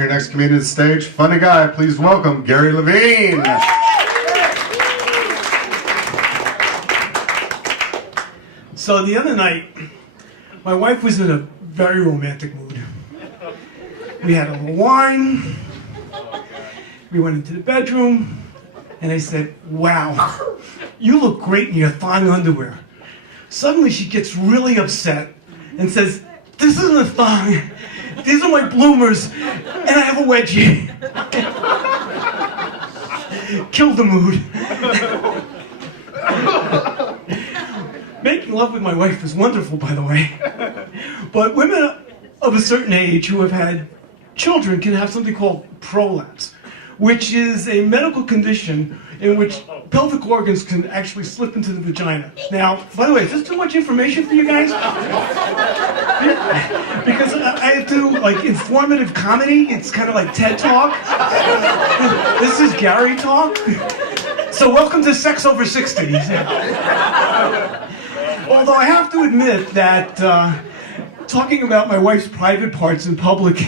Your next comedian to the stage, funny guy, please welcome Gary Levine. So the other night, my wife was in a very romantic mood. We had a little wine, we went into the bedroom, and I said, "Wow, you look great in your thong underwear." Suddenly she gets really upset and says, "This isn't a thong, these are my bloomers, and I have a wedgie." Killed the mood. Making love with my wife is wonderful, by the way. But women of a certain age who have had children can have something called prolapse, which is a medical condition in which pelvic organs can actually slip into the vagina. Now, by the way, is this too much information for you guys? Because I do like informative comedy. It's kind of like TED Talk. This is Gary Talk. So welcome to Sex Over 60. Although I have to admit that talking about my wife's private parts in public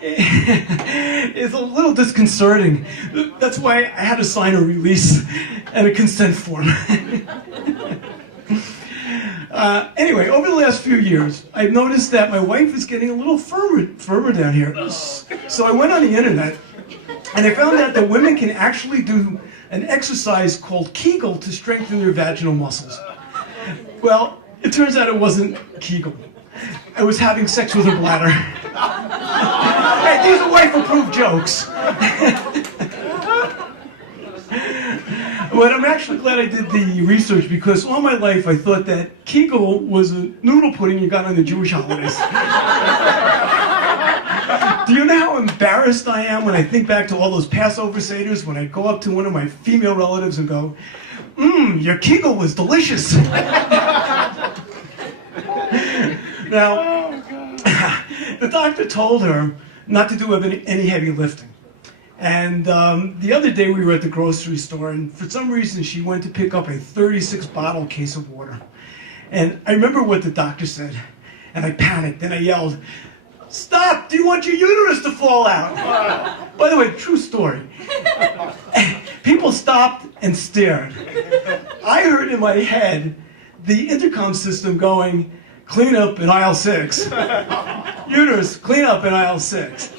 is a little disconcerting. That's why I had to sign a release and a consent form. Anyway, over the last few years, I've noticed that my wife is getting a little firmer down here. So I went on the internet and I found out that women can actually do an exercise called Kegel to strengthen their vaginal muscles. Well, it turns out it wasn't Kegel. I was having sex with her bladder. Hey, these are wife-approved jokes. But I'm actually glad I did the research because all my life I thought that Kegel was a noodle pudding you got on the Jewish holidays. Do you know how embarrassed I am when I think back to all those Passover Seders when I go up to one of my female relatives and go, your Kegel was delicious. Now, the doctor told her not to do any heavy lifting. And the other day we were at the grocery store, and for some reason she went to pick up a 36-bottle case of water. And I remember what the doctor said, and I panicked, and I yelled, "Stop! Do you want your uterus to fall out?" By the way, true story. People stopped and stared. I heard in my head the intercom system going, "Clean up in aisle 6. Uterus, clean up in aisle 6.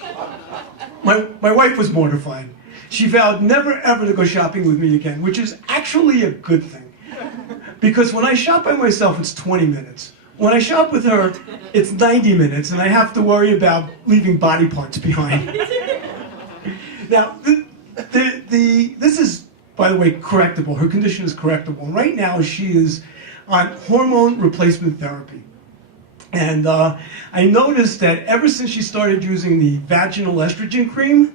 My wife was mortified. She vowed never ever to go shopping with me again, which is actually a good thing. Because when I shop by myself, it's 20 minutes. When I shop with her, it's 90 minutes, and I have to worry about leaving body parts behind. Now, this is, by the way, correctable. Her condition is correctable. Right now, she is on hormone replacement therapy. And I noticed that ever since she started using the vaginal estrogen cream,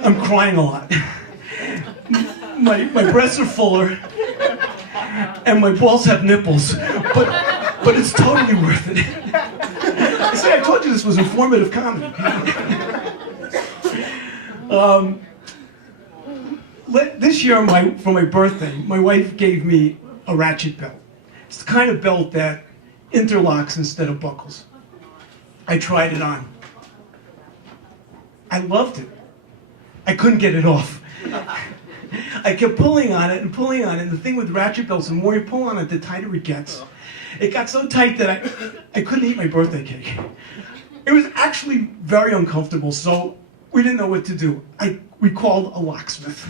I'm crying a lot. My breasts are fuller, and my balls have nipples, but it's totally worth it. See, I told you this was informative comedy. This year, for my birthday, my wife gave me a ratchet belt. It's the kind of belt that interlocks instead of buckles. I tried it on. I loved it. I couldn't get it off. I kept pulling on it, and the thing with ratchet belts, the more you pull on it, the tighter it gets. It got so tight that I couldn't eat my birthday cake. It was actually very uncomfortable, so we didn't know what to do. We called a locksmith.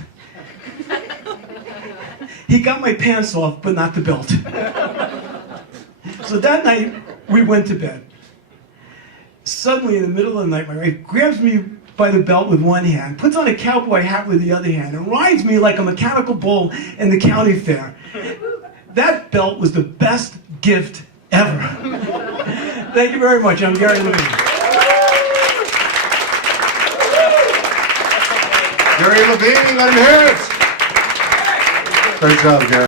He got my pants off, but not the belt. So that night, we went to bed. Suddenly, in the middle of the night, my wife grabs me by the belt with one hand, puts on a cowboy hat with the other hand, and rides me like a mechanical bull in the county fair. That belt was the best gift ever. Thank you very much. I'm Gary Levine. Gary Levine, let him hear it. Great job, Gary.